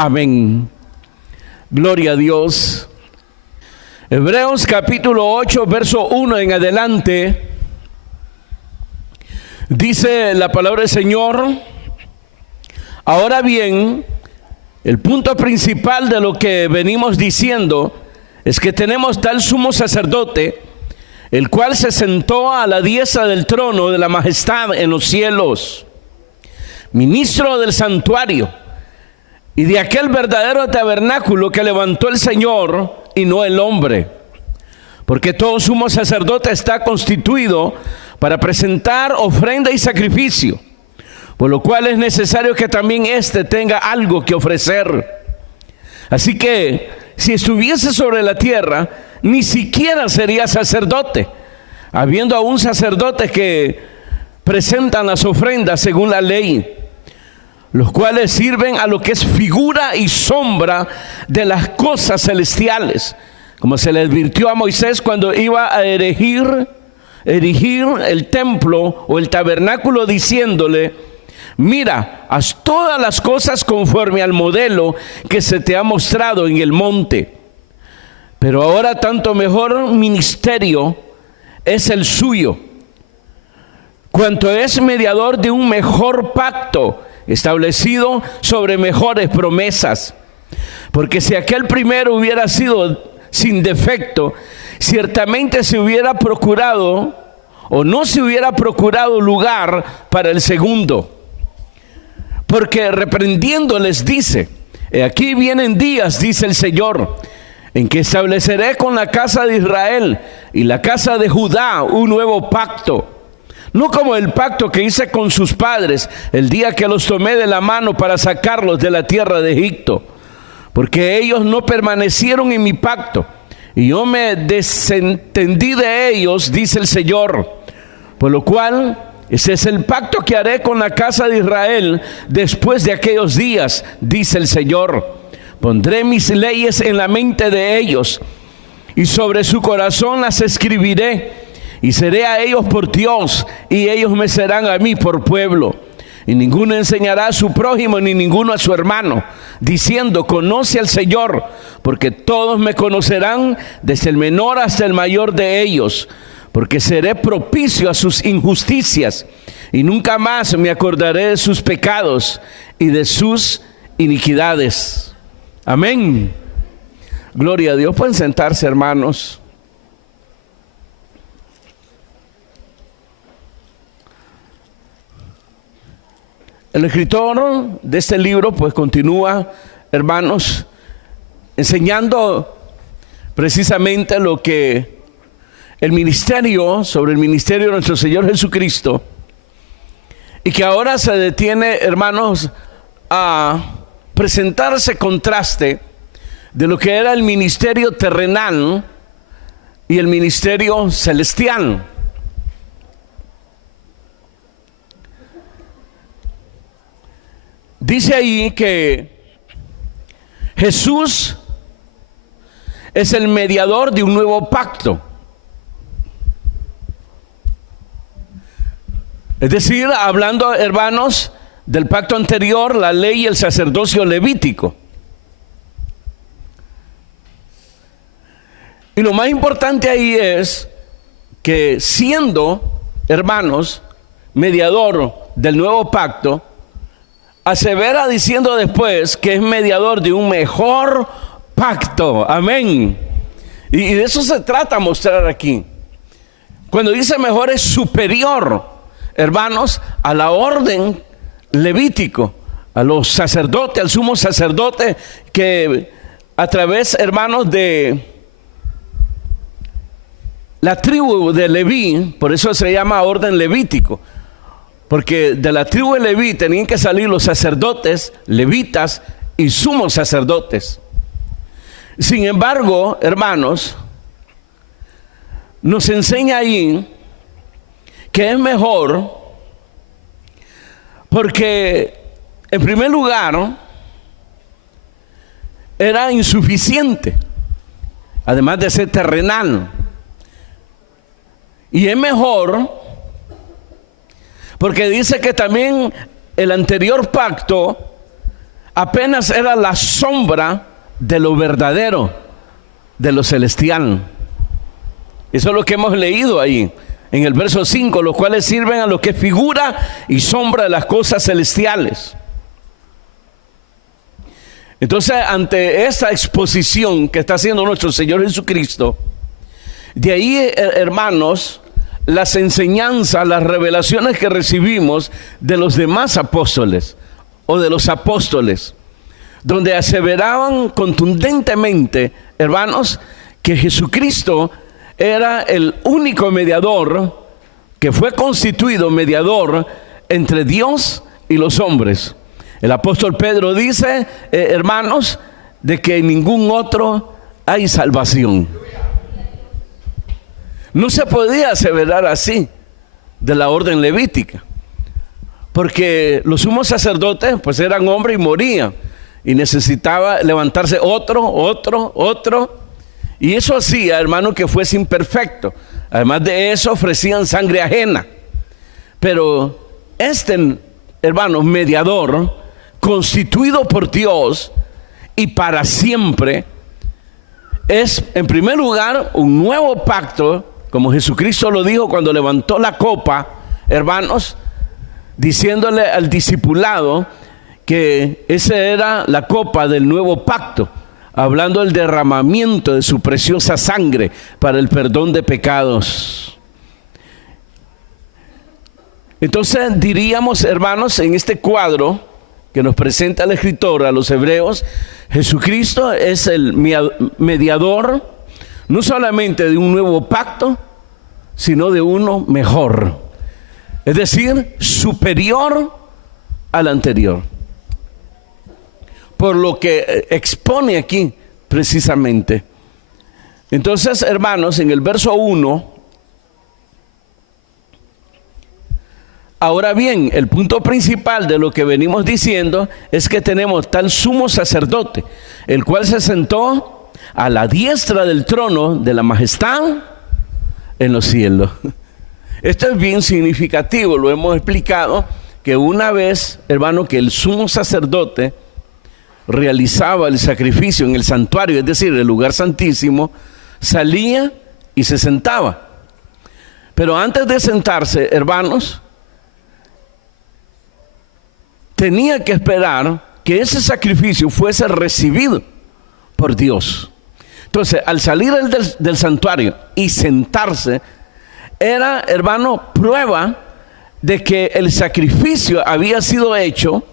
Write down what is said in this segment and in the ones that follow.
Amén. Gloria a Dios. Hebreos capítulo 8, verso 1 en adelante. Dice la palabra del Señor: ahora bien, el punto principal de lo que venimos diciendo es que tenemos tal sumo sacerdote, el cual se sentó a la diestra del trono de la majestad en los cielos, ministro del santuario y de aquel verdadero tabernáculo que levantó el Señor y no el hombre. Porque todo sumo sacerdote está constituido para presentar ofrenda y sacrificio, por lo cual es necesario que también éste tenga algo que ofrecer. Así que, si estuviese sobre la tierra, ni siquiera sería sacerdote, habiendo aún sacerdotes que presentan las ofrendas según la ley, los cuales sirven a lo que es figura y sombra de las cosas celestiales, como se le advirtió a Moisés cuando iba a erigir el templo o el tabernáculo, diciéndole: mira, haz todas las cosas conforme al modelo que se te ha mostrado en el monte. Pero ahora tanto mejor ministerio es el suyo, cuanto es mediador de un mejor pacto, establecido sobre mejores promesas. Porque si aquel primero hubiera sido sin defecto, ciertamente se hubiera procurado o no se hubiera procurado lugar para el segundo. Porque reprendiendo les dice: aquí vienen días, dice el Señor, en que estableceré con la casa de Israel y la casa de Judá un nuevo pacto, no como el pacto que hice con sus padres el día que los tomé de la mano para sacarlos de la tierra de Egipto, porque ellos no permanecieron en mi pacto, y yo me desentendí de ellos, dice el Señor. Por lo cual, ese es el pacto que haré con la casa de Israel después de aquellos días, dice el Señor. Pondré mis leyes en la mente de ellos, y sobre su corazón las escribiré, y seré a ellos por Dios, y ellos me serán a mí por pueblo. Y ninguno enseñará a su prójimo, ni ninguno a su hermano, diciendo: conoce al Señor, porque todos me conocerán, desde el menor hasta el mayor de ellos, porque seré propicio a sus injusticias, y nunca más me acordaré de sus pecados y de sus iniquidades. Amén. Gloria a Dios. Pueden sentarse, hermanos. El escritor de este libro pues continúa, hermanos, enseñando precisamente lo que sobre el ministerio de nuestro Señor Jesucristo, y que ahora se detiene, hermanos, a presentar ese contraste de lo que era el ministerio terrenal y el ministerio celestial. Dice ahí que Jesús es el mediador de un nuevo pacto. Es decir, hablando, hermanos, del pacto anterior, la ley y el sacerdocio levítico. Y lo más importante ahí es que, siendo, hermanos, mediador del nuevo pacto, asevera diciendo después que es mediador de un mejor pacto. Amén. Y de eso se trata mostrar aquí. Cuando dice mejor, es superior, hermanos, a la orden levítico, a los sacerdotes, al sumo sacerdote, que a través, hermanos, de la tribu de Leví, por eso se llama orden levítico, porque de la tribu de Leví tenían que salir los sacerdotes, levitas y sumos sacerdotes. Sin embargo, hermanos, nos enseña ahí que es mejor, porque en primer lugar era insuficiente, además de ser terrenal. Y es mejor porque dice que también el anterior pacto apenas era la sombra de lo verdadero, de lo celestial. Eso es lo que hemos leído ahí en el verso 5, los cuales sirven a lo que es figura y sombra de las cosas celestiales. Entonces, ante esta exposición que está haciendo nuestro Señor Jesucristo, de ahí, hermanos, las enseñanzas, las revelaciones que recibimos de los demás apóstoles o de los apóstoles, donde aseveraban contundentemente, hermanos, que Jesucristo era el único mediador, que fue constituido mediador entre Dios y los hombres. El apóstol Pedro dice, hermanos, de que en ningún otro hay salvación. No se podía aseverar así de la orden levítica, porque los sumos sacerdotes pues eran hombres y morían, y necesitaba levantarse otro, y eso hacía, hermano, que fuese imperfecto. Además de eso, ofrecían sangre ajena. Pero este, hermano, mediador, constituido por Dios y para siempre, es en primer lugar un nuevo pacto, como Jesucristo lo dijo cuando levantó la copa, hermanos, diciéndole al discipulado que esa era la copa del nuevo pacto, hablando del derramamiento de su preciosa sangre para el perdón de pecados. Entonces diríamos, hermanos, en este cuadro que nos presenta el escritor a los hebreos, Jesucristo es el mediador, no solamente de un nuevo pacto, sino de uno mejor, es decir, superior al anterior. Por lo que expone aquí precisamente. Entonces, hermanos, en el verso 1, ahora bien, el punto principal de lo que venimos diciendo es que tenemos tal sumo sacerdote, el cual se sentó a la diestra del trono de la majestad en los cielos. Esto es bien significativo, lo hemos explicado, que una vez, hermano, que el sumo sacerdote realizaba el sacrificio en el santuario, es decir, el lugar santísimo, salía y se sentaba. Pero antes de sentarse, hermanos, tenía que esperar que ese sacrificio fuese recibido por Dios. Entonces, al salir del santuario y sentarse, era, hermano, prueba de que el sacrificio había sido hecho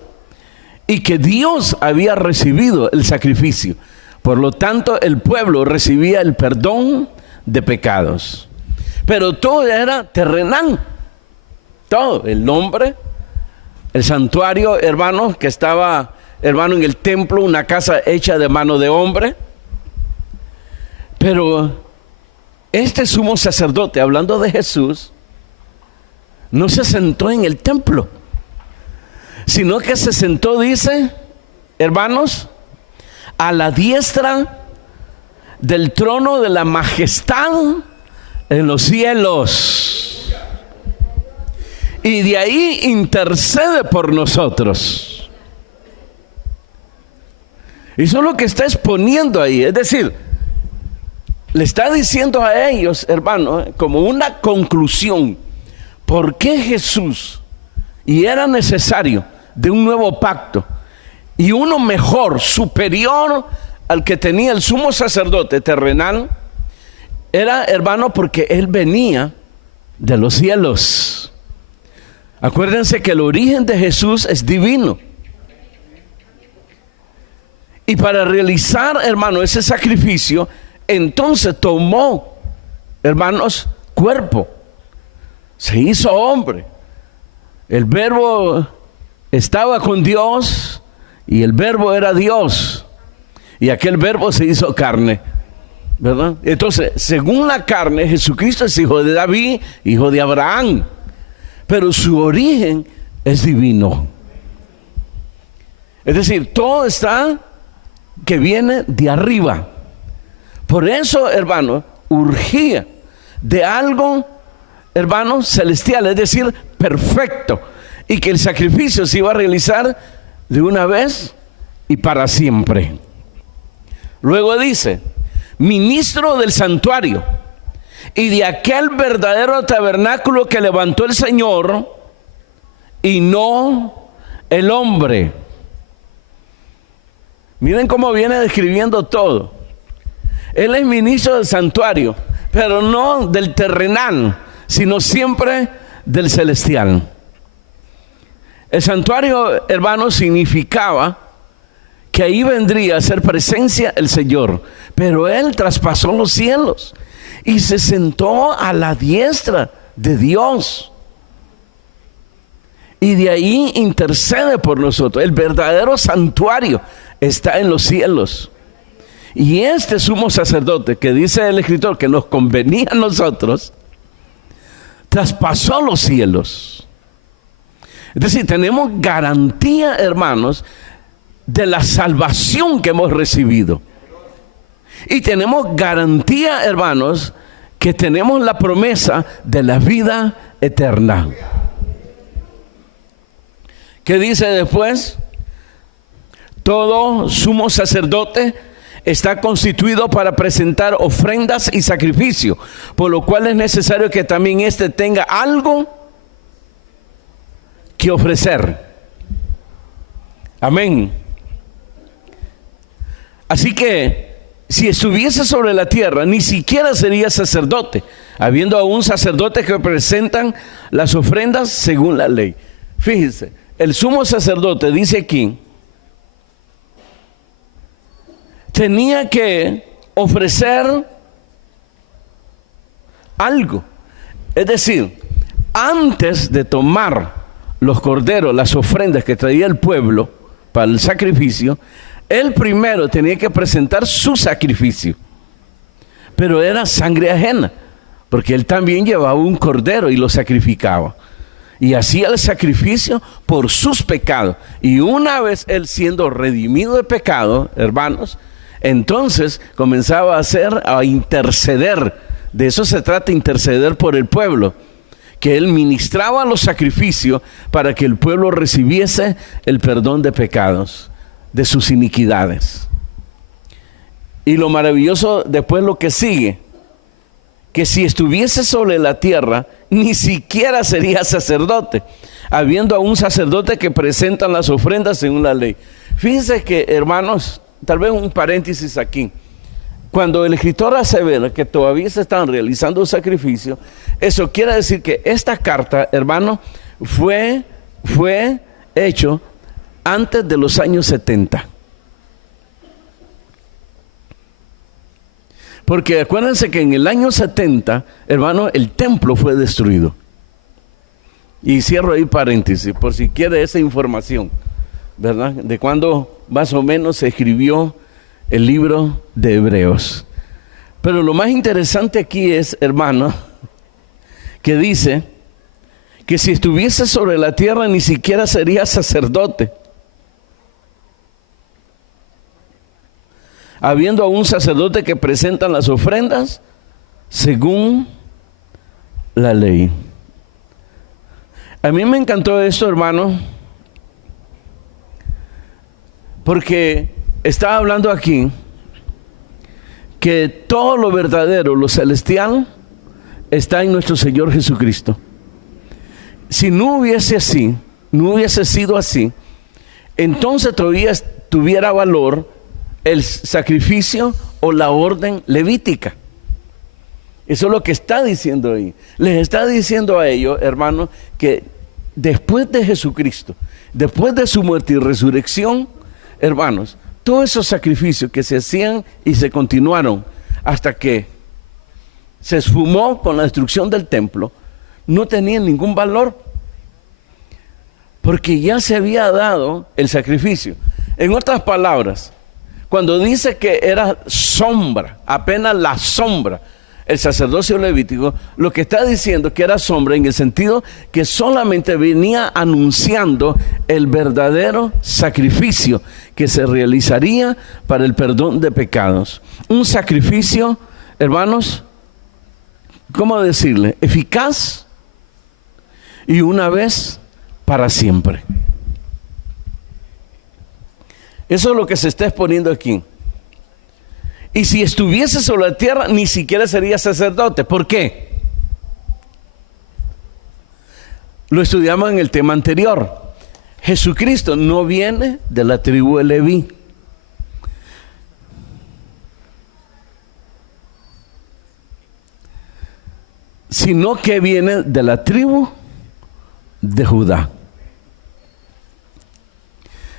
y que Dios había recibido el sacrificio. Por lo tanto, el pueblo recibía el perdón de pecados. Pero todo era terrenal. Todo, el nombre, el santuario, hermano, que estaba, hermano, en el templo, una casa hecha de mano de hombre. Pero este sumo sacerdote, hablando de Jesús, no se sentó en el templo, sino que se sentó, dice, hermanos, a la diestra del trono de la majestad en los cielos. Y de ahí intercede por nosotros. Eso es lo que está exponiendo ahí. Es decir, le está diciendo a ellos, hermano, como una conclusión, ¿por qué Jesús? Y era necesario de un nuevo pacto y uno mejor, superior al que tenía el sumo sacerdote terrenal. Era, hermano, porque Él venía de los cielos. Acuérdense que el origen de Jesús es divino. Y para realizar, hermano, ese sacrificio, entonces tomó, hermanos, cuerpo. Se hizo hombre. El verbo estaba con Dios y el verbo era Dios. Y aquel verbo se hizo carne, ¿verdad? Entonces, según la carne, Jesucristo es hijo de David, hijo de Abraham. Pero su origen es divino. Es decir, todo está que viene de arriba. Por eso, hermano, urgía de algo, hermano, celestial, es decir, perfecto, y que el sacrificio se iba a realizar de una vez y para siempre. Luego dice, ministro del santuario y de aquel verdadero tabernáculo que levantó el Señor y no el hombre. Miren cómo viene describiendo todo. Él es ministro del santuario, pero no del terrenal, sino siempre del celestial. El santuario, hermanos, significaba que ahí vendría a ser presencia el Señor, pero Él traspasó los cielos y se sentó a la diestra de Dios. Y de ahí intercede por nosotros. El verdadero santuario está en los cielos. Y este sumo sacerdote, que dice el escritor que nos convenía a nosotros, traspasó los cielos. Es decir, tenemos garantía, hermanos, de la salvación que hemos recibido. Y tenemos garantía, hermanos, que tenemos la promesa de la vida eterna. ¿Qué dice después? Todo sumo sacerdote está constituido para presentar ofrendas y sacrificios, por lo cual es necesario que también éste tenga algo que ofrecer. Amén. Así que si estuviese sobre la tierra, ni siquiera sería sacerdote, habiendo aún sacerdotes que presentan las ofrendas según la ley. Fíjense, el sumo sacerdote dice aquí, tenía que ofrecer algo. Es decir, antes de tomar los corderos, las ofrendas que traía el pueblo para el sacrificio, él primero tenía que presentar su sacrificio. Pero era sangre ajena, porque él también llevaba un cordero y lo sacrificaba. Y hacía el sacrificio por sus pecados. Y una vez él siendo redimido de pecado, hermanos, entonces comenzaba a interceder. De eso se trata, interceder por el pueblo. Que él ministraba los sacrificios para que el pueblo recibiese el perdón de pecados, de sus iniquidades. Y lo maravilloso después lo que sigue, que si estuviese sobre la tierra, ni siquiera sería sacerdote, habiendo aún sacerdotes que presentan las ofrendas según la ley. Fíjense que, hermanos, tal vez un paréntesis aquí. Cuando el escritor asevera que todavía se están realizando sacrificios, eso quiere decir que esta carta, hermano, fue hecho antes de los años 70. Porque acuérdense que en el año 70, hermano, el templo fue destruido. Y cierro ahí paréntesis, por si quiere esa información, ¿verdad? De cuándo más o menos se escribió el libro de Hebreos. Pero lo más interesante aquí es, hermano, que dice que si estuviese sobre la tierra ni siquiera sería sacerdote, habiendo aún sacerdote que presentan las ofrendas según la ley. A mí me encantó esto, hermano, porque estaba hablando aquí que todo lo verdadero, lo celestial, está en nuestro Señor Jesucristo. Si no hubiese sido así, entonces todavía tuviera valor el sacrificio o la orden levítica. Eso es lo que está diciendo ahí. Les está diciendo a ellos, hermanos, que después de Jesucristo, después de su muerte y resurrección, hermanos, todos esos sacrificios que se hacían y se continuaron hasta que se esfumó con la destrucción del templo, no tenían ningún valor, porque ya se había dado el sacrificio. En otras palabras, cuando dice que era sombra, apenas la sombra, el sacerdocio levítico, lo que está diciendo que era sombra en el sentido que solamente venía anunciando el verdadero sacrificio que se realizaría para el perdón de pecados. Un sacrificio, hermanos, ¿cómo decirle? Eficaz y una vez para siempre. Eso es lo que se está exponiendo aquí. Y si estuviese sobre la tierra, ni siquiera sería sacerdote. ¿Por qué? Lo estudiamos en el tema anterior. Jesucristo no viene de la tribu de Leví. Sino que viene de la tribu de Judá.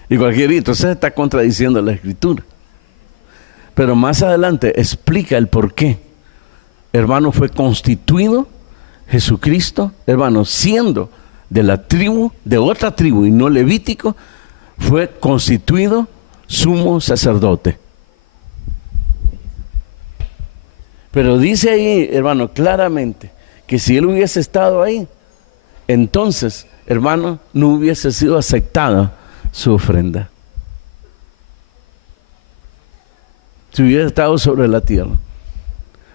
Y cualquier entonces está contradiciendo la Escritura. Pero más adelante explica el por qué. Hermano, fue constituido Jesucristo, hermano, siendo de la tribu, de otra tribu y no levítico, fue constituido sumo sacerdote. Pero dice ahí, hermano, claramente, que si él hubiese estado ahí, entonces, hermano, no hubiese sido aceptada su ofrenda. Si hubiera estado sobre la tierra.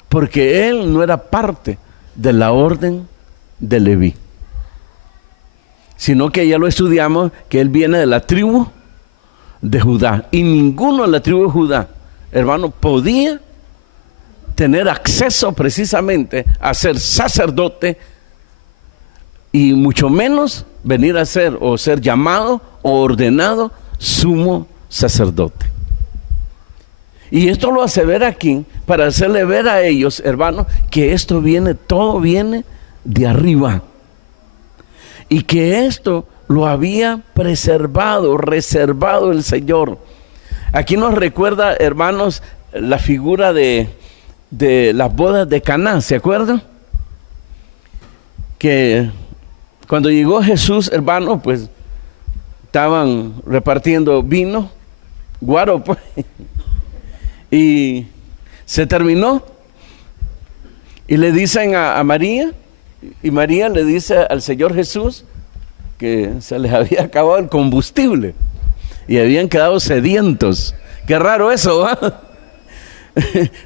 Porque él no era parte de la orden de Leví. Sino que ya lo estudiamos, que él viene de la tribu de Judá. Y ninguno de la tribu de Judá, hermano, podía tener acceso precisamente a ser sacerdote y mucho menos venir a ser o ser llamado o ordenado sumo sacerdote. Y esto lo hace ver aquí para hacerle ver a ellos, hermanos, que esto viene, todo viene de arriba. Y que esto lo había preservado, reservado el Señor. Aquí nos recuerda, hermanos, la figura de las bodas de Caná, ¿se acuerdan? Que cuando llegó Jesús, hermano, pues estaban repartiendo vino, guaro, pues, y se terminó. Y le dicen a María, y María le dice al Señor Jesús que se les había acabado el combustible y habían quedado sedientos. Qué raro eso, ¿va?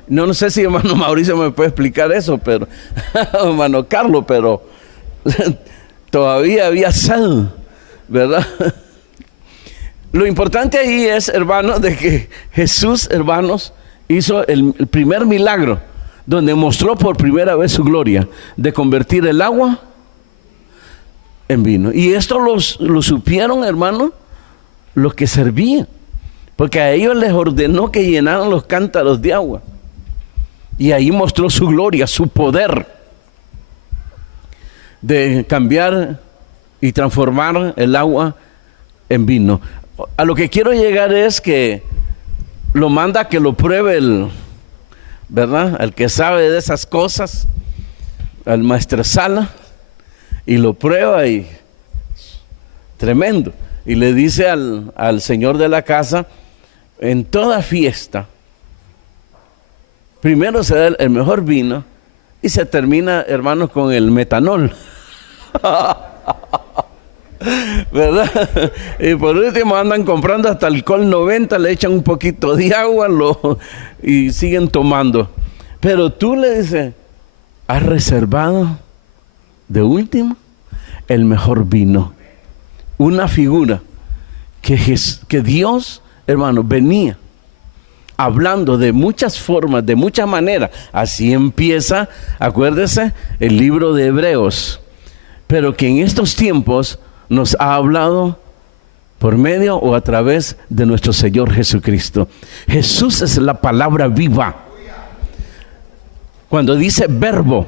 No sé si hermano Mauricio me puede explicar eso, pero hermano Carlos, pero todavía había sed, ¿verdad? Lo importante ahí es, hermanos, de que Jesús, hermanos, hizo el primer milagro donde mostró por primera vez su gloria de convertir el agua en vino. Y esto lo supieron, hermanos, los que servían, porque a ellos les ordenó que llenaran los cántaros de agua. Y ahí mostró su gloria, su poder de cambiar y transformar el agua en vino. A lo que quiero llegar es que lo manda que lo pruebe ¿verdad? El que sabe de esas cosas, al maestresala, y lo prueba y tremendo. Y le dice al señor de la casa, en toda fiesta, primero se da el mejor vino y se termina, hermanos, con el metanol. ¿Verdad? Y por último andan comprando hasta alcohol 90, le echan un poquito de agua y siguen tomando. Pero tú le dices, has reservado de último el mejor vino. Una figura que Dios, hermano, venía hablando de muchas formas, de muchas maneras. Así empieza, acuérdese, el libro de Hebreos. Pero que en estos tiempos nos ha hablado por medio o a través de nuestro Señor Jesucristo. Jesús es la palabra viva. Cuando dice verbo,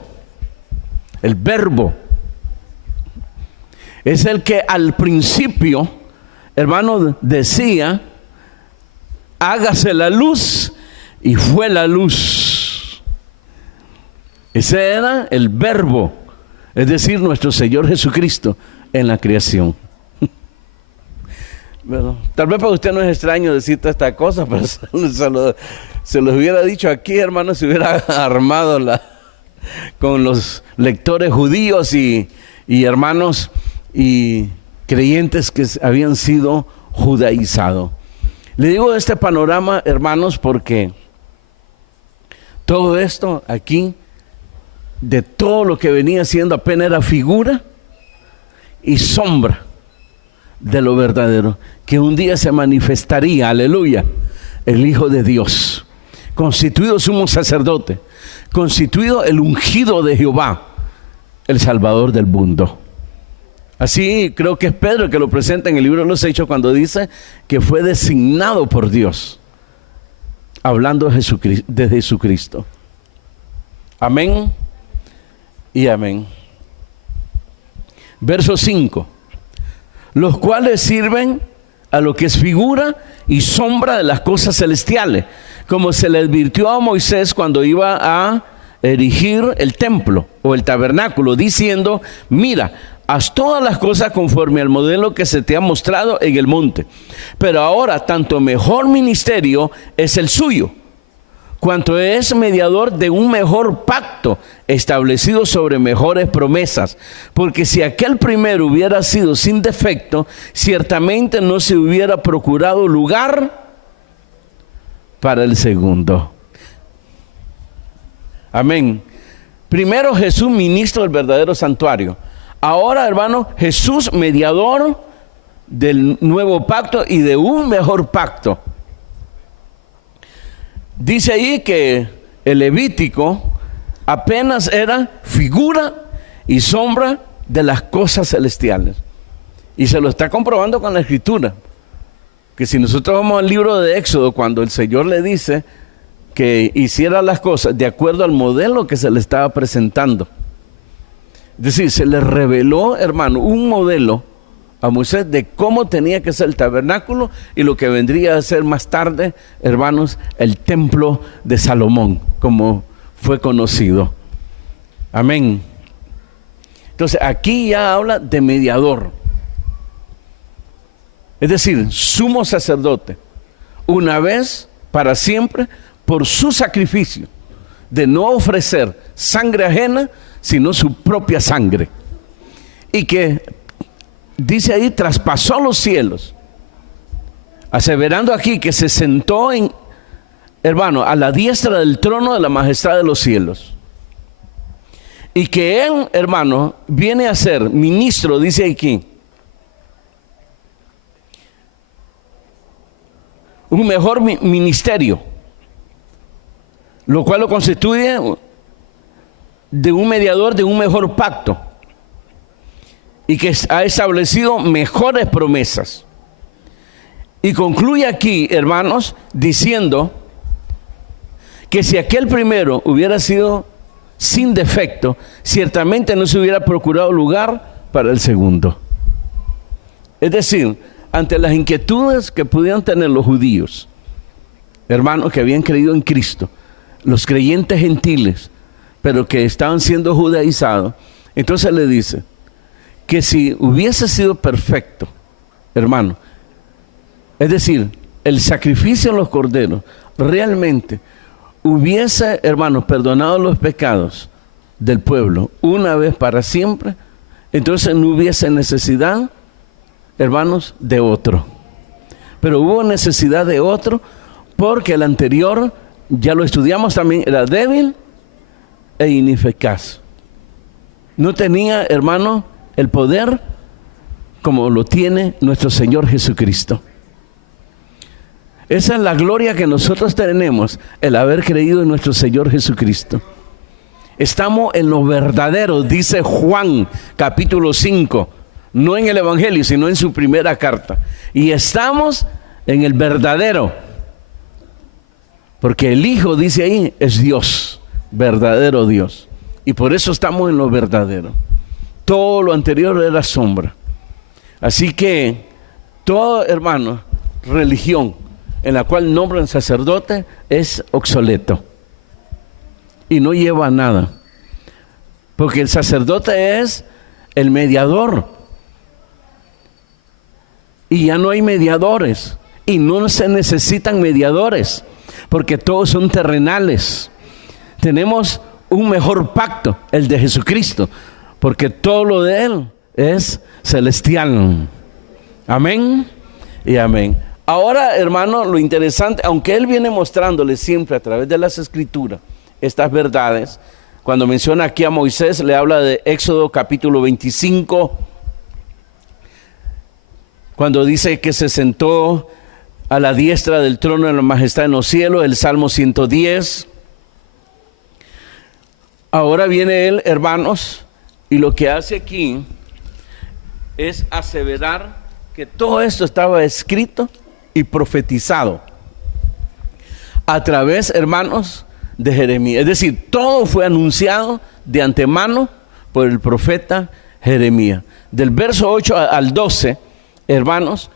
el verbo es el que al principio, hermano, decía, hágase la luz, y fue la luz. Ese era el verbo, es decir, nuestro Señor Jesucristo en la creación. Bueno, tal vez para usted no es extraño decir toda esta cosa, pero se los hubiera dicho aquí, hermano, se hubiera armado con los lectores judíos y hermanos y creyentes que habían sido judaizados. Le digo este panorama, hermanos, porque todo esto aquí, de todo lo que venía siendo, apenas era figura y sombra de lo verdadero, que un día se manifestaría, aleluya, el Hijo de Dios, constituido sumo sacerdote, constituido el ungido de Jehová, el Salvador del mundo. Así creo que es Pedro el que lo presenta en el libro de los Hechos cuando dice que fue designado por Dios, hablando de Jesucristo. Amén y amén. Verso 5. Los cuales sirven a lo que es figura y sombra de las cosas celestiales, como se le advirtió a Moisés cuando iba a erigir el templo o el tabernáculo, diciendo: mira, haz todas las cosas conforme al modelo que se te ha mostrado en el monte. Pero ahora tanto mejor ministerio es el suyo, cuanto es mediador de un mejor pacto establecido sobre mejores promesas. Porque si aquel primero hubiera sido sin defecto, ciertamente no se hubiera procurado lugar para el segundo. Amén. Primero Jesús, ministro del verdadero santuario. Ahora, hermano, Jesús, mediador del nuevo pacto y de un mejor pacto. Dice ahí que el Levítico apenas era figura y sombra de las cosas celestiales. Y se lo está comprobando con la Escritura. Que si nosotros vamos al libro de Éxodo, cuando el Señor le dice que hiciera las cosas de acuerdo al modelo que se le estaba presentando. Es decir, se le reveló, hermano, un modelo a Moisés de cómo tenía que ser el tabernáculo y lo que vendría a ser más tarde, hermanos, el templo de Salomón, como fue conocido. Amén. Entonces, aquí ya habla de mediador. Es decir, sumo sacerdote, una vez para siempre, por su sacrificio de no ofrecer sangre ajena, sino su propia sangre. Y que, dice ahí, traspasó los cielos, aseverando aquí que se sentó hermano, a la diestra del trono de la majestad de los cielos. Y que él, hermano, viene a ser ministro, dice aquí, un mejor ministerio, lo cual lo constituye de un mediador de un mejor pacto y que ha establecido mejores promesas. Y concluye aquí, hermanos, diciendo que si aquel primero hubiera sido sin defecto, ciertamente no se hubiera procurado lugar para el segundo. Es decir, ante las inquietudes que pudieran tener los judíos, hermanos que habían creído en Cristo, los creyentes gentiles, pero que estaban siendo judaizados, entonces le dice que si hubiese sido perfecto, hermano, es decir, el sacrificio en los corderos realmente hubiese, hermanos, perdonado los pecados del pueblo una vez para siempre, entonces no hubiese necesidad, hermanos, de otro. Pero hubo necesidad de otro porque el anterior, ya lo estudiamos también, era débil e ineficaz. No tenía, hermano, el poder como lo tiene nuestro Señor Jesucristo. Esa es la gloria que nosotros tenemos, el haber creído en nuestro Señor Jesucristo. Estamos en lo verdadero, dice Juan capítulo 5, no en el Evangelio, sino en su primera carta. Y estamos en el verdadero, porque el Hijo, dice ahí, es Dios, verdadero Dios. Y por eso estamos en lo verdadero. Todo lo anterior era sombra. Así que, toda, hermano, religión en la cual nombran sacerdote es obsoleto y no lleva a nada, porque el sacerdote es el mediador y ya no hay mediadores y no se necesitan mediadores porque todos son terrenales. Tenemos un mejor pacto, el de Jesucristo, porque todo lo de Él es celestial. Amén y amén. Ahora, hermano, lo interesante, aunque Él viene mostrándole siempre a través de las Escrituras estas verdades, cuando menciona aquí a Moisés, le habla de Éxodo capítulo 25, cuando dice que se sentó a la diestra del trono de la majestad en los cielos, el Salmo 110. Ahora viene él, hermanos, y lo que hace aquí es aseverar que todo esto estaba escrito y profetizado a través, hermanos, de Jeremías. Es decir, todo fue anunciado de antemano por el profeta Jeremías. Del verso 8 al 12, hermanos,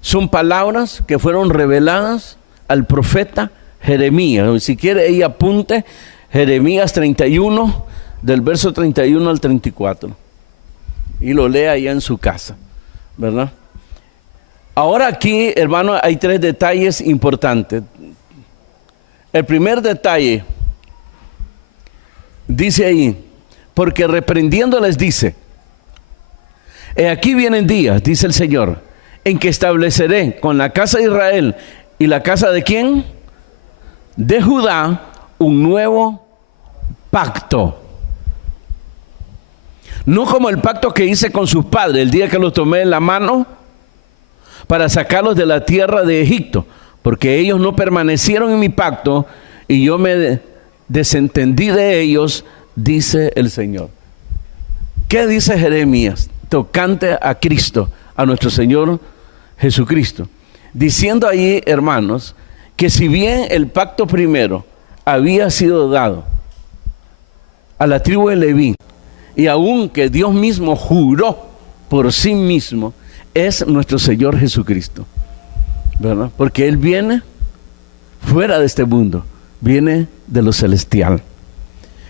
son palabras que fueron reveladas al profeta Jeremías. Si quiere, ella apunte Jeremías 31, del verso 31 al 34. Y lo lea allá en su casa, ¿verdad? Ahora aquí, hermano, hay 3 detalles importantes. El primer detalle, dice ahí, porque reprendiéndoles dice, he aquí vienen días, dice el Señor, en que estableceré con la casa de Israel y la casa de ¿quién? De Judá, un nuevo pacto. No como el pacto que hice con sus padres el día que los tomé en la mano para sacarlos de la tierra de Egipto, porque ellos no permanecieron en mi pacto y yo me desentendí de ellos, dice el Señor. ¿Qué dice Jeremías tocante a Cristo, a nuestro Señor Jesucristo? Diciendo ahí, hermanos, que si bien el pacto primero había sido dado a la tribu de Leví, y aun que Dios mismo juró por sí mismo, es nuestro Señor Jesucristo, ¿verdad? Porque Él viene fuera de este mundo, viene de lo celestial.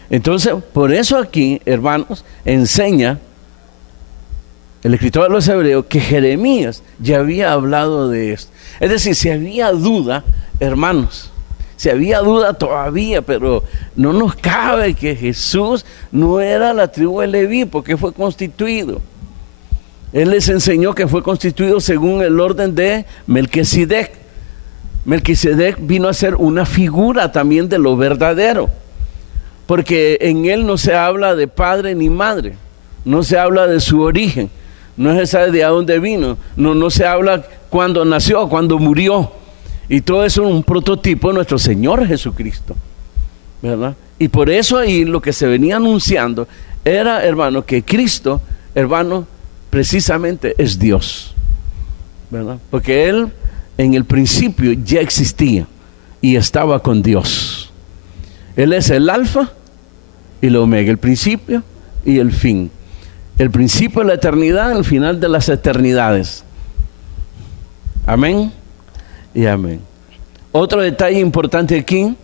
Entonces, por eso aquí, hermanos, enseña el escritor de los Hebreos que Jeremías ya había hablado de esto. Es decir, si había duda, hermanos, si había duda todavía, pero no nos cabe que Jesús no era la tribu de Leví, porque fue constituido. Él les enseñó que fue constituido según el orden de Melquisedec. Melquisedec vino a ser una figura también de lo verdadero, porque en él no se habla de padre ni madre, no se habla de su origen, no se sabe de dónde vino, no se habla cuándo nació, cuándo murió, y todo eso es un prototipo de nuestro Señor Jesucristo, ¿verdad? Y por eso ahí lo que se venía anunciando era, hermano, que Cristo, hermano, precisamente es Dios, ¿verdad? Porque Él en el principio ya existía y estaba con Dios. Él es el alfa y el omega, el principio y el fin. El principio de la eternidad, el final de las eternidades. Amén y amén. Otro detalle importante aquí,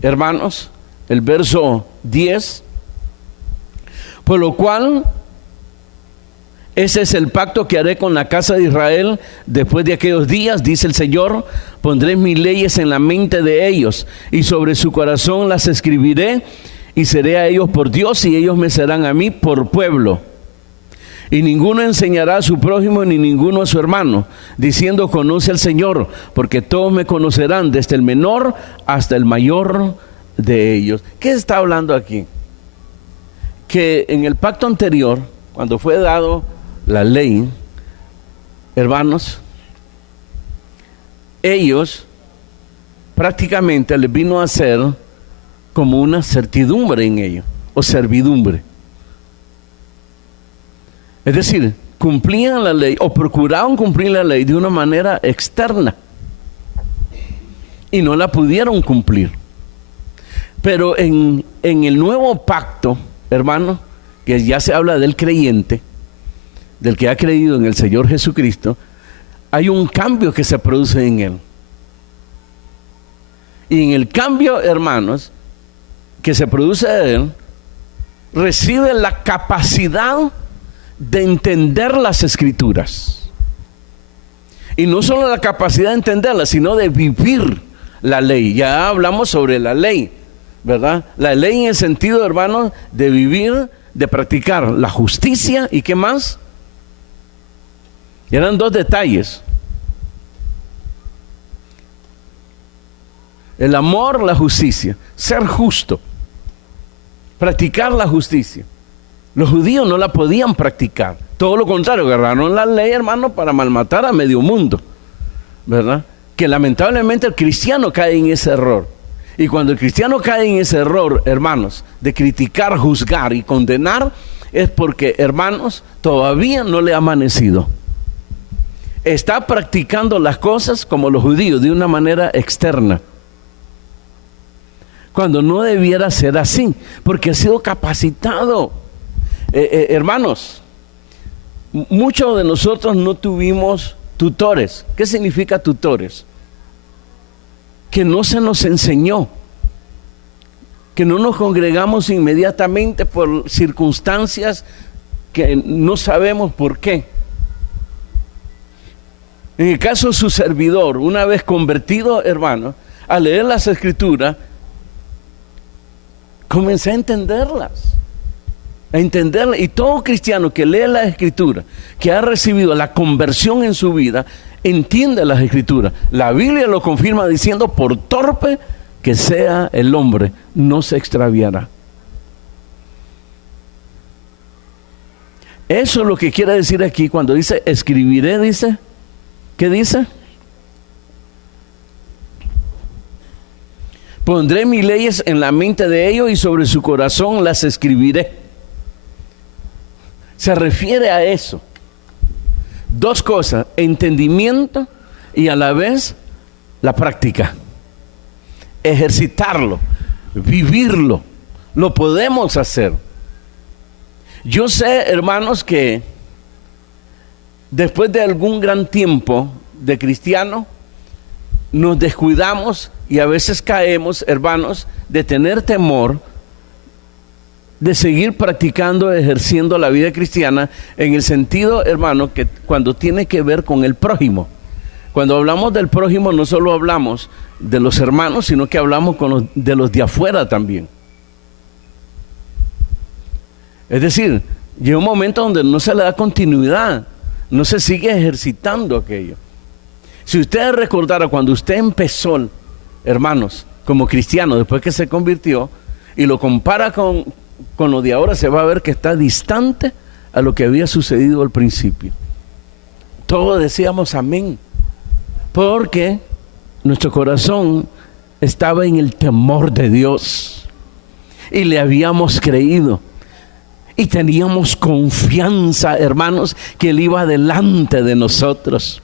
hermanos, el verso 10, por lo cual ese es el pacto que haré con la casa de Israel después de aquellos días, dice el Señor. Pondré mis leyes en la mente de ellos y sobre su corazón las escribiré y seré a ellos por Dios y ellos me serán a mí por pueblo. Y ninguno enseñará a su prójimo ni ninguno a su hermano, diciendo conoce al Señor, porque todos me conocerán desde el menor hasta el mayor de ellos. ¿Qué está hablando aquí? Que en el pacto anterior, cuando fue dado la ley, hermanos, ellos prácticamente les vino a ser como una certidumbre en ellos, o servidumbre. Es decir, cumplían la ley o procuraban cumplir la ley de una manera externa y no la pudieron cumplir. Pero en el nuevo pacto, hermanos, que ya se habla del creyente, del que ha creído en el Señor Jesucristo, hay un cambio que se produce en él. Y en el cambio, hermanos, que se produce en él, recibe la capacidad de entender las Escrituras. Y no solo la capacidad de entenderlas, sino de vivir la ley. Ya hablamos sobre la ley, ¿verdad? La ley en el sentido, hermanos, de vivir, de practicar la justicia y ¿qué más? Y eran 2 detalles. El amor, la justicia, ser justo, practicar la justicia. Los judíos no la podían practicar. Todo lo contrario, agarraron la ley, hermano, para malmatar a medio mundo, ¿verdad? Que lamentablemente el cristiano cae en ese error. Y cuando el cristiano cae en ese error, hermanos, de criticar, juzgar y condenar, es porque, hermanos, todavía no le ha amanecido. Está practicando las cosas como los judíos, de una manera externa, cuando no debiera ser así, porque ha sido capacitado. Hermanos, muchos de nosotros no tuvimos tutores. ¿Qué significa tutores? Que no se nos enseñó, que no nos congregamos inmediatamente por circunstancias que no sabemos por qué. En el caso de su servidor, una vez convertido, hermano, al leer las Escrituras, comencé a entenderlas. Y todo cristiano que lee la Escritura, que ha recibido la conversión en su vida, entiende las Escrituras. La Biblia lo confirma diciendo: por torpe que sea el hombre, no se extraviará. Eso es lo que quiere decir aquí cuando dice escribiré, dice. ¿Qué dice? Pondré mis leyes en la mente de ellos y sobre su corazón las escribiré. Se refiere a eso. Dos cosas: entendimiento y a la vez la práctica. Ejercitarlo, vivirlo. Lo podemos hacer. Yo sé, hermanos, que después de algún gran tiempo de cristiano, nos descuidamos y a veces caemos, hermanos, de tener temor de seguir practicando, ejerciendo la vida cristiana, en el sentido, hermano, que cuando tiene que ver con el prójimo. Cuando hablamos del prójimo, no solo hablamos de los hermanos, sino que hablamos de los de afuera también. Es decir, llega un momento donde no se le da continuidad, no se sigue ejercitando aquello. Si usted recordara cuando usted empezó, hermanos, como cristiano, después que se convirtió, y lo compara con lo de ahora, se va a ver que está distante a lo que había sucedido al principio. Todos decíamos amén, porque nuestro corazón estaba en el temor de Dios y le habíamos creído y teníamos confianza, hermanos, que Él iba delante de nosotros.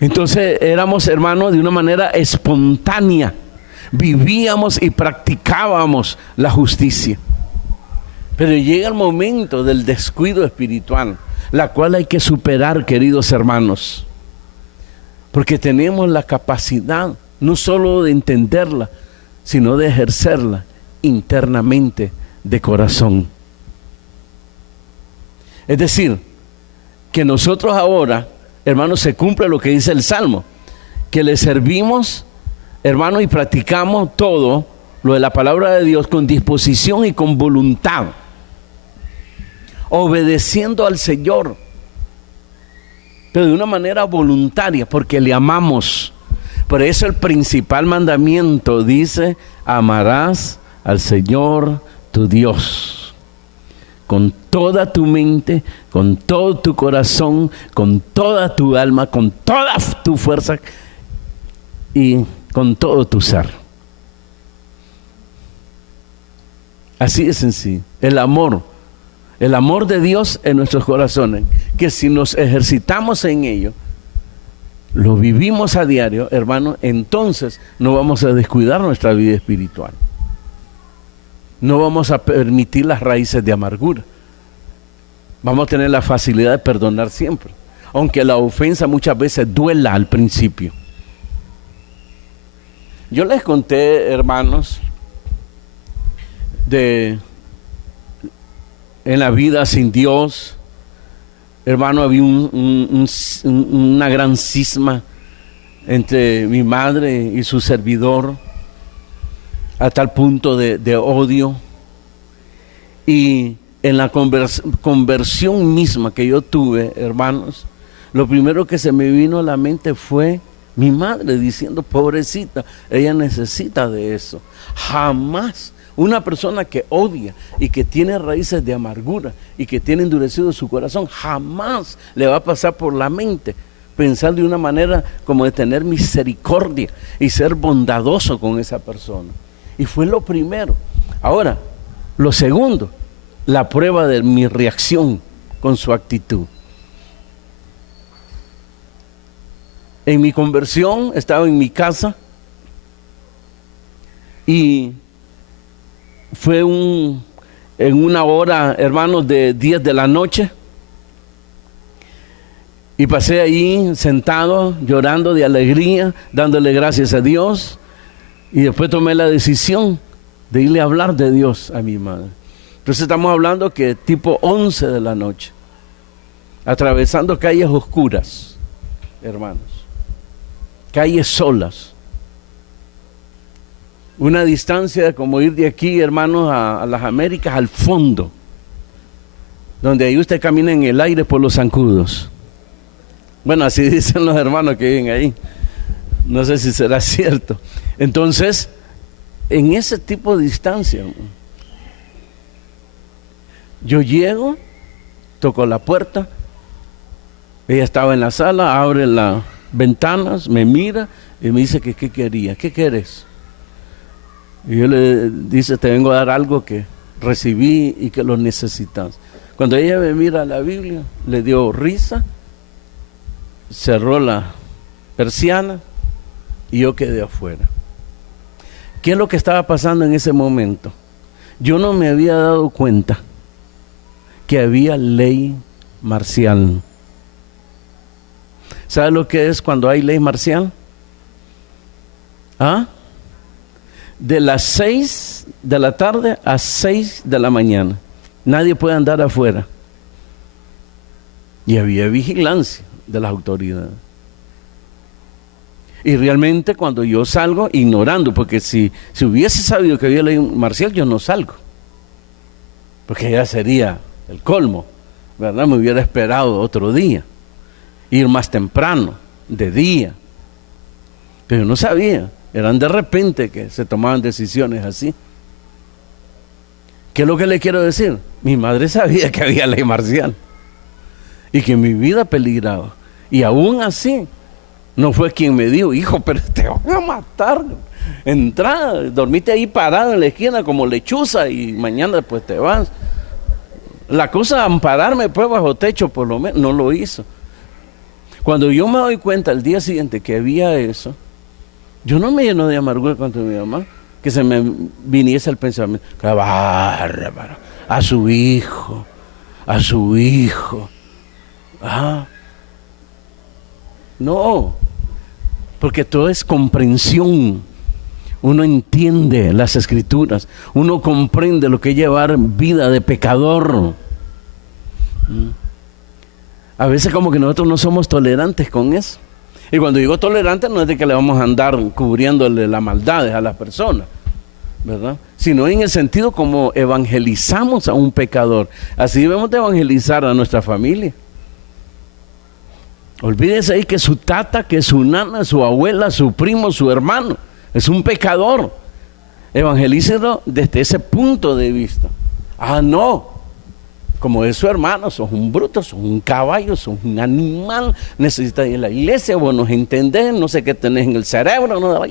Entonces éramos, hermanos, de una manera espontánea, vivíamos y practicábamos la justicia. Pero llega el momento del descuido espiritual, la cual hay que superar, queridos hermanos, porque tenemos la capacidad no solo de entenderla, sino de ejercerla internamente de corazón. Es decir, que nosotros ahora, hermanos, se cumple lo que dice el Salmo, que le servimos, hermanos, y practicamos todo lo de la palabra de Dios con disposición y con voluntad, obedeciendo al Señor, pero de una manera voluntaria, porque le amamos. Por eso el principal mandamiento dice: amarás al Señor tu Dios con toda tu mente, con todo tu corazón, con toda tu alma, con toda tu fuerza y con todo tu ser. Así de sencillo. El amor de Dios en nuestros corazones, que si nos ejercitamos en ello, lo vivimos a diario, hermano, entonces no vamos a descuidar nuestra vida espiritual. No vamos a permitir las raíces de amargura. Vamos a tener la facilidad de perdonar siempre, aunque la ofensa muchas veces duela al principio. Yo les conté, hermanos, en la vida sin Dios, hermano, había una gran cisma entre mi madre y su servidor, a tal punto de odio. Y en la conversión misma que yo tuve, hermanos, lo primero que se me vino a la mente fue mi madre diciendo: pobrecita, ella necesita de eso. Jamás Una persona que odia y que tiene raíces de amargura y que tiene endurecido su corazón, jamás le va a pasar por la mente pensar de una manera como de tener misericordia y ser bondadoso con esa persona. Y fue lo primero. Ahora, lo segundo, la prueba de mi reacción con su actitud. En mi conversión estaba en mi casa y fue en una hora, hermanos, de 10 de la noche. Y pasé ahí sentado, llorando de alegría, dándole gracias a Dios. Y después tomé la decisión de irle a hablar de Dios a mi madre. Entonces estamos hablando que tipo 11 de la noche, atravesando calles oscuras, hermanos, calles solas. Una distancia como ir de aquí, hermanos, a las Américas, al fondo, donde ahí usted camina en el aire por los zancudos. Bueno, así dicen los hermanos que viven ahí. No sé si será cierto. Entonces, en ese tipo de distancia, yo llego, toco la puerta, ella estaba en la sala, abre las ventanas, me mira y me dice que qué quería, ¿qué quieres? Y yo le dice, te vengo a dar algo que recibí y que lo necesitas. Cuando ella me mira la Biblia, le dio risa, cerró la persiana y yo quedé afuera. ¿Qué es lo que estaba pasando en ese momento? Yo no me había dado cuenta que había ley marcial. ¿Sabe lo que es cuando hay ley marcial? ¿Ah? De las 6 de la tarde a 6 de la mañana. Nadie puede andar afuera. Y había vigilancia de las autoridades. Y realmente cuando yo salgo, ignorando, porque si hubiese sabido que había ley marcial, yo no salgo. Porque ya sería el colmo, ¿verdad? Me hubiera esperado otro día, ir más temprano, de día. Pero yo no sabía, eran de repente que se tomaban decisiones así. ¿Qué es lo que le quiero decir? Mi madre sabía que había ley marcial y que mi vida peligraba. Y aún así, no fue quien me dijo, hijo, pero te van a matar. Entrá, dormite ahí parado en la esquina como lechuza y mañana después te vas. La cosa de ampararme pues bajo techo, por lo menos, no lo hizo. Cuando yo me doy cuenta al día siguiente que había eso, yo no me lleno de amargura contra mi mamá, que se me viniese el pensamiento, qué bárbaro, a su hijo. No, porque todo es comprensión. Uno entiende las escrituras, uno comprende lo que es llevar vida de pecador. A veces como que nosotros no somos tolerantes con eso. Y cuando digo tolerante no es de que le vamos a andar cubriéndole las maldades a las personas, ¿verdad? Sino en el sentido como evangelizamos a un pecador. Así debemos de evangelizar a nuestra familia. Olvídese ahí que su tata, que su nana, su abuela, su primo, su hermano es un pecador. Evangelícelo desde ese punto de vista. Ah, no, como es su hermano, sos un bruto, sos un caballo, sos un animal, necesitas ir a la iglesia, vos no entendés, no sé qué tenés en el cerebro, no.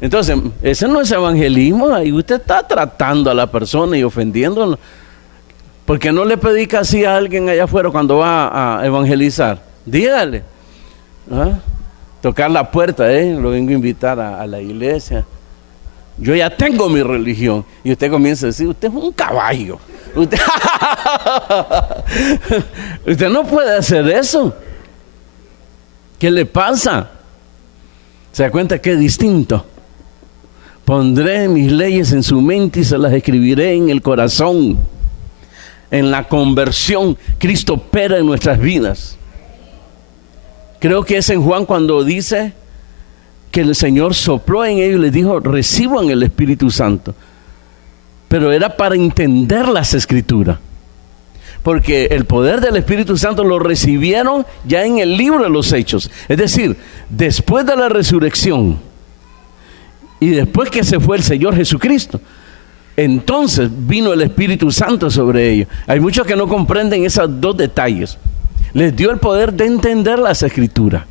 Entonces, ese no es evangelismo, ahí usted está tratando a la persona y ofendiéndolo. ¿Por qué no le predica así a alguien allá afuera cuando va a evangelizar? Dígale, ¿ah? Tocar la puerta, lo vengo a invitar a la iglesia. Yo ya tengo mi religión. Y usted comienza a decir, usted es un caballo. Usted no puede hacer eso. ¿Qué le pasa? ¿Se da cuenta que es distinto? Pondré mis leyes en su mente y se las escribiré en el corazón. En la conversión, Cristo opera en nuestras vidas. Creo que es en Juan cuando dice que el Señor sopló en ellos y les dijo, reciban el Espíritu Santo. Pero era para entender las Escrituras. Porque el poder del Espíritu Santo lo recibieron ya en el libro de los Hechos. Es decir, después de la resurrección y después que se fue el Señor Jesucristo, entonces vino el Espíritu Santo sobre ellos. Hay muchos que no comprenden esos dos detalles. Les dio el poder de entender las Escrituras.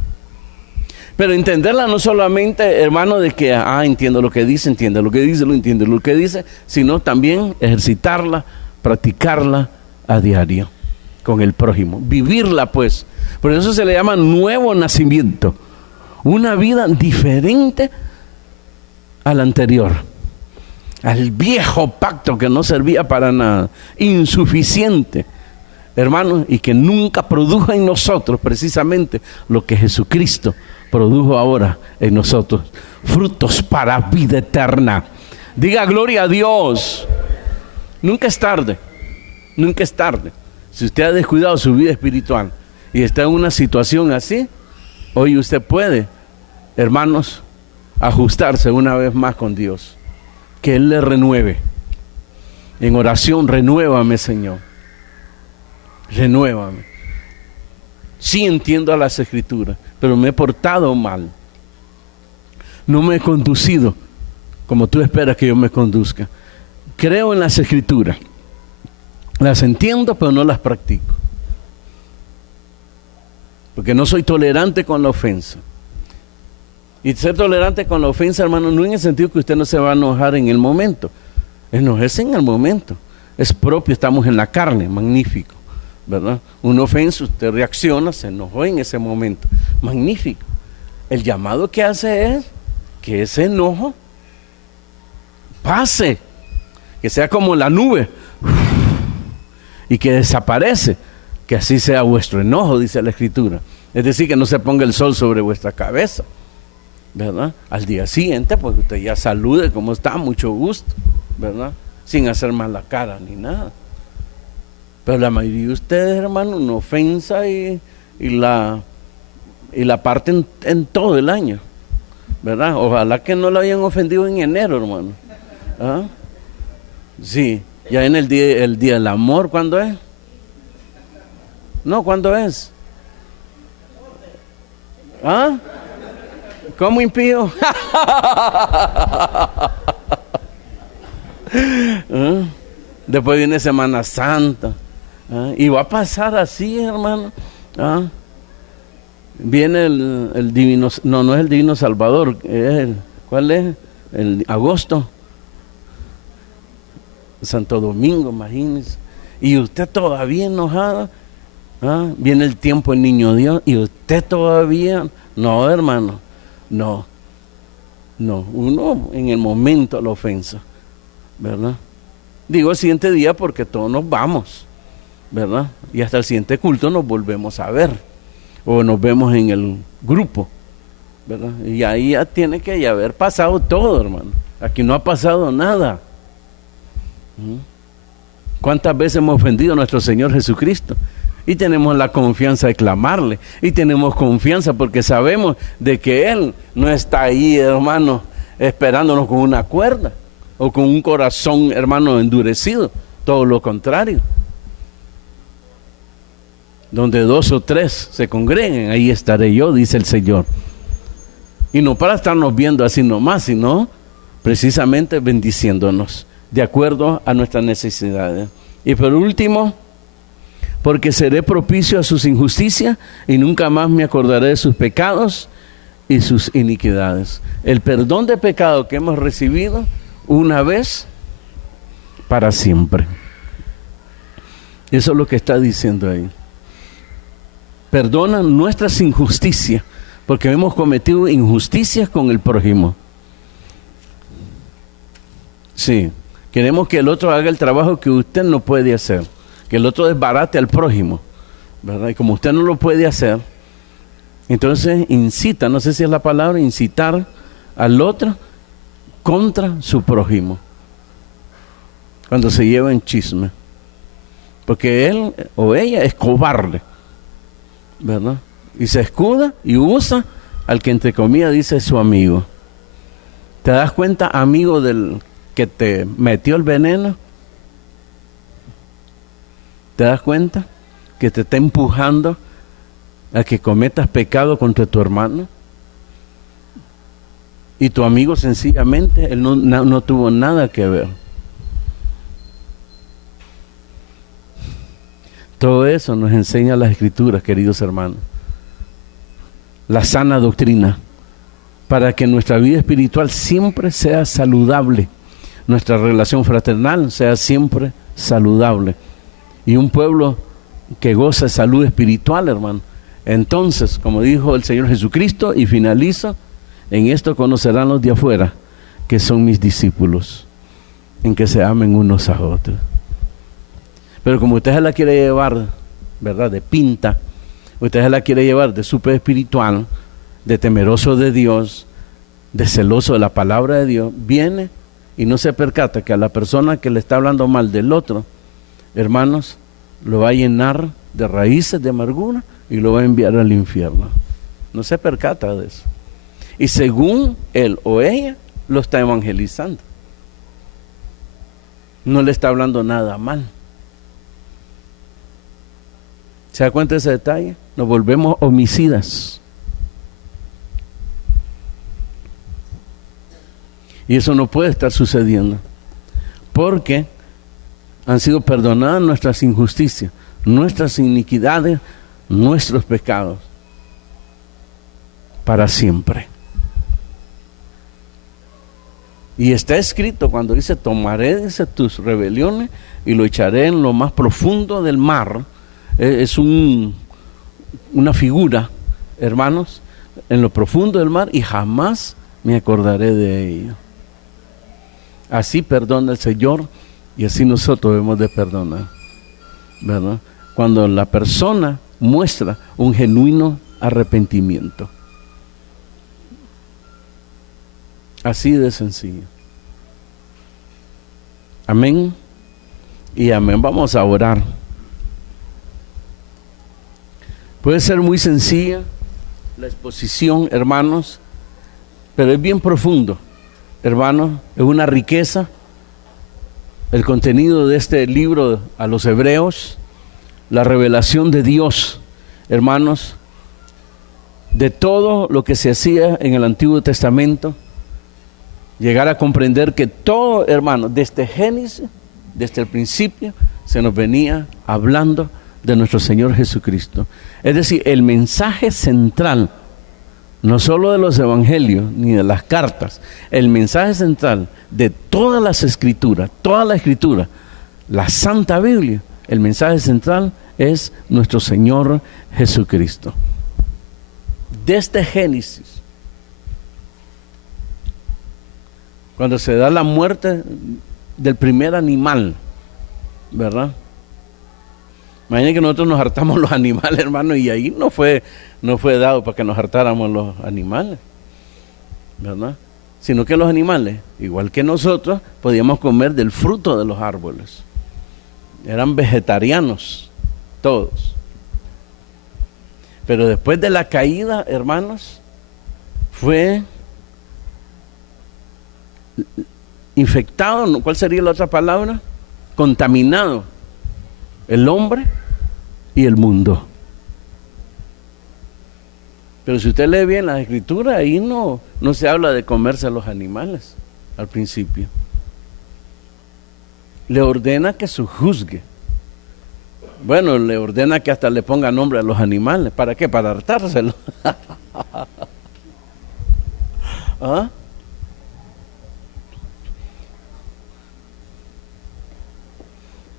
Pero entenderla no solamente, hermano, de que, entiendo lo que dice, entiende lo que dice, lo entiende lo que dice, sino también ejercitarla, practicarla a diario con el prójimo. Vivirla, pues. Por eso se le llama nuevo nacimiento. Una vida diferente al anterior, al viejo pacto que no servía para nada, insuficiente, hermano, y que nunca produjo en nosotros precisamente lo que Jesucristo produjo ahora en nosotros, frutos para vida eterna. Diga gloria a Dios. Nunca es tarde, nunca es tarde. Si usted ha descuidado su vida espiritual y está en una situación así, hoy usted puede, hermanos, ajustarse una vez más con Dios, que Él le renueve. En oración, renuévame, Señor, renuévame. Sí entiendo a las Escrituras, pero me he portado mal. No me he conducido como tú esperas que yo me conduzca. Creo en las Escrituras, las entiendo, pero no las practico, porque no soy tolerante con la ofensa. Y ser tolerante con la ofensa, hermano, no en el sentido que usted no se va a enojar en el momento. Enojarse en el momento es propio, estamos en la carne, magnífico, ¿verdad? Una ofensa, usted reacciona, se enojó en ese momento, magnífico. El llamado que hace es que ese enojo pase, que sea como la nube y que desaparece, que así sea vuestro enojo, dice la Escritura. Es decir, que no se ponga el sol sobre vuestra cabeza, ¿verdad? Al día siguiente, pues usted ya salude, ¿cómo está? Mucho gusto, ¿verdad? Sin hacer mala cara ni nada. Pero la mayoría de ustedes, hermano, una ofensa y la parten en todo el año, ¿verdad? Ojalá que no la hayan ofendido en enero, hermano. ¿Ah? Sí, ya en el día del amor, ¿cuándo es? No, ¿cuándo es? ¿Ah? ¿Cómo impío? ¿Ah? Después viene Semana Santa. ¿Ah? Y va a pasar así, hermano. ¿Ah? Viene el divino, no es el Divino Salvador, ¿cuál es? El agosto. Santo Domingo, imagínense. Y usted todavía enojado. ¿Ah? Viene el tiempo del Niño Dios y usted todavía, no, hermano, no, uno en el momento la ofensa, ¿verdad? Digo el siguiente día porque todos nos vamos, ¿verdad? Y hasta el siguiente culto nos volvemos a ver, o nos vemos en el grupo, ¿verdad? Y ahí ya tiene que ya haber pasado todo, hermano. Aquí no ha pasado nada. ¿Cuántas veces hemos ofendido a nuestro Señor Jesucristo? Y tenemos la confianza de clamarle. Y tenemos confianza porque sabemos de que Él no está ahí, hermano, esperándonos con una cuerda o con un corazón, hermano, endurecido. Todo lo contrario. Donde 2 o 3 se congreguen, ahí estaré yo, dice el Señor. Y no para estarnos viendo así nomás, sino precisamente bendiciéndonos de acuerdo a nuestras necesidades. Y por último, porque seré propicio a sus injusticias y nunca más me acordaré de sus pecados y sus iniquidades. El perdón de pecado que hemos recibido una vez para siempre. Eso es lo que está diciendo ahí. Perdona nuestras injusticias, porque hemos cometido injusticias con el prójimo. Sí, queremos que el otro haga el trabajo que usted no puede hacer, que el otro desbarate al prójimo, ¿verdad? Y como usted no lo puede hacer, entonces incita, no sé si es la palabra, incitar al otro contra su prójimo, cuando se lleva en chisme, porque él o ella es cobarde, ¿verdad? Y se escuda y usa al que entre comillas dice su amigo. ¿Te das cuenta, amigo, del que te metió el veneno? ¿Te das cuenta que te está empujando a que cometas pecado contra tu hermano? Y tu amigo sencillamente, él no tuvo nada que ver. Todo eso nos enseña las Escrituras, queridos hermanos. La sana doctrina, para que nuestra vida espiritual siempre sea saludable, nuestra relación fraternal sea siempre saludable. Y un pueblo que goza de salud espiritual, hermano. Entonces, como dijo el Señor Jesucristo, y finalizo, en esto conocerán los de afuera que son mis discípulos, en que se amen unos a otros. Pero como usted se la quiere llevar, ¿verdad?, de pinta, usted se la quiere llevar de súper espiritual, de temeroso de Dios, de celoso de la palabra de Dios, viene y no se percata que a la persona que le está hablando mal del otro, hermanos, lo va a llenar de raíces de amargura y lo va a enviar al infierno. No se percata de eso. Y según él o ella, lo está evangelizando. No le está hablando nada mal. ¿Se da cuenta de ese detalle? Nos volvemos homicidas. Y eso no puede estar sucediendo, porque han sido perdonadas nuestras injusticias, nuestras iniquidades, nuestros pecados, para siempre. Y está escrito cuando dice, tomaré, dice, tus rebeliones y lo echaré en lo más profundo del mar. Es una figura, hermanos, en lo profundo del mar, y jamás me acordaré de ello. Así perdona el Señor, y así nosotros debemos de perdonar, ¿verdad? Cuando la persona muestra un genuino arrepentimiento. Así de sencillo. Amén y amén. Vamos a orar. Puede ser muy sencilla la exposición, hermanos, pero es bien profundo, hermanos. Es una riqueza el contenido de este libro a los hebreos, la revelación de Dios, hermanos, de todo lo que se hacía en el Antiguo Testamento. Llegar a comprender que todo, hermano, desde Génesis, desde el principio, se nos venía hablando de nuestro Señor Jesucristo. Es decir, el mensaje central, no solo de los evangelios ni de las cartas, el mensaje central de todas las escrituras, toda la escritura, la Santa Biblia, el mensaje central es nuestro Señor Jesucristo. Desde Génesis, cuando se da la muerte del primer animal, ¿verdad? Imaginen que nosotros nos hartamos los animales, hermano, y ahí no fue dado para que nos hartáramos los animales, ¿verdad? Sino que los animales, igual que nosotros, podíamos comer del fruto de los árboles. Eran vegetarianos, todos. Pero después de la caída, hermanos, fue infectado, ¿cuál sería la otra palabra? Contaminado el hombre y el mundo. Pero si usted lee bien la escritura, ahí no se habla de comerse a los animales al principio. Le ordena que sojuzgue. Bueno, le ordena que hasta le ponga nombre a los animales. ¿Para qué? Para hartárselo. ¿Ah?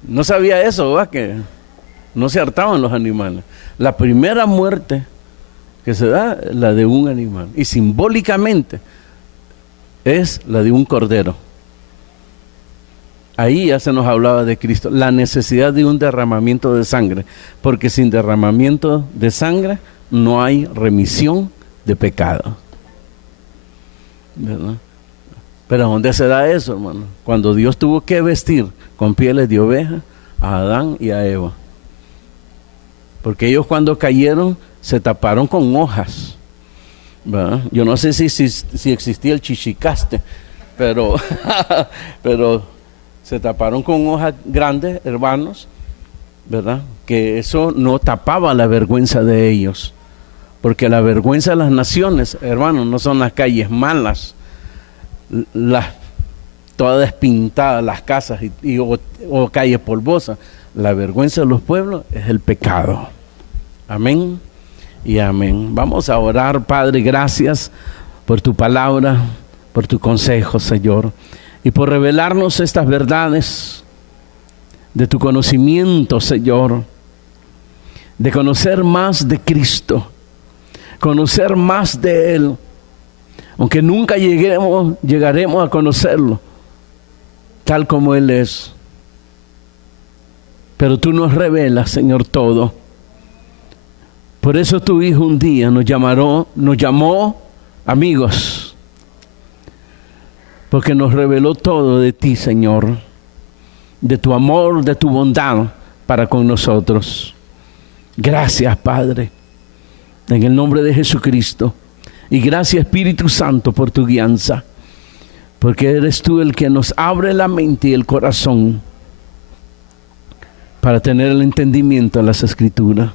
No sabía eso, ¿verdad? Que no se hartaban los animales. La primera muerte que se da, la de un animal. Y simbólicamente es la de un cordero. Ahí ya se nos hablaba de Cristo, la necesidad de un derramamiento de sangre, porque sin derramamiento de sangre no hay remisión de pecado, ¿verdad? Pero ¿dónde se da eso, hermano? Cuando Dios tuvo que vestir con pieles de oveja a Adán y a Eva, porque ellos cuando cayeron se taparon con hojas, ¿verdad? Yo no sé si existía el chichicaste, pero se taparon con hojas grandes, hermanos, ¿verdad? Que eso no tapaba la vergüenza de ellos, porque la vergüenza de las naciones, hermanos, no son las calles malas, todas despintadas las casas o calles polvosas. la vergüenza de los pueblos es el pecado. Amén y amén. Vamos a orar. Padre, gracias por tu palabra, por tu consejo, Señor, y por revelarnos estas verdades de tu conocimiento, Señor, de conocer más de Cristo, conocer más de Él, aunque nunca llegaremos a conocerlo tal como Él es. Pero tú nos revelas, Señor, todo. Por eso tu Hijo un día nos llamó amigos, porque nos reveló todo de ti, Señor, de tu amor, de tu bondad para con nosotros. Gracias, Padre, en el nombre de Jesucristo. Y gracias, Espíritu Santo, por tu guianza, porque eres tú el que nos abre la mente y el corazón para tener el entendimiento de las Escrituras.